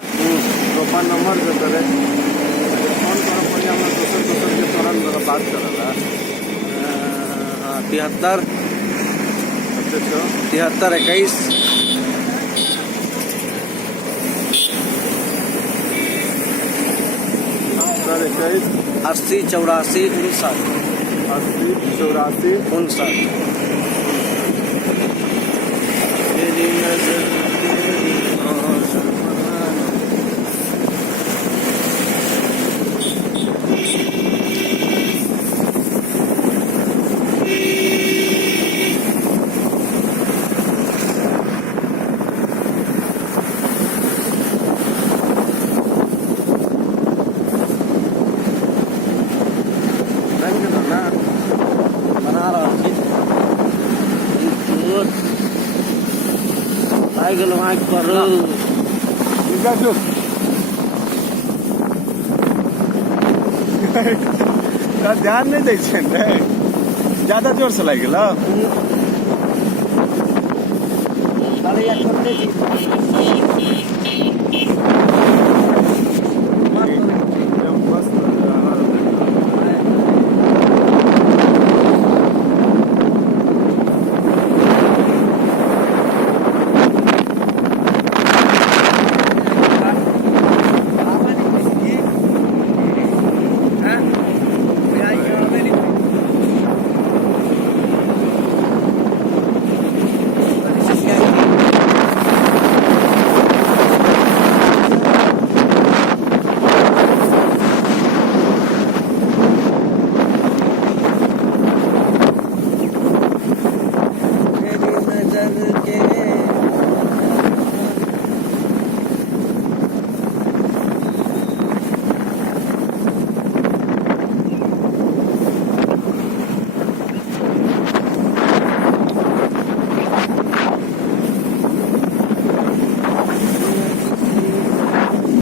रोपा नंबर जो करे फोन करो पड़े हमें दोसर के तुरंत बात करेला 73 21 80 84 59 तेरी नजर तेरी आँख बना रहा साइकिल वहाँ पर ध्यान नहीं दै छै ने ज्यादा जोर से लागि गेल अरे यार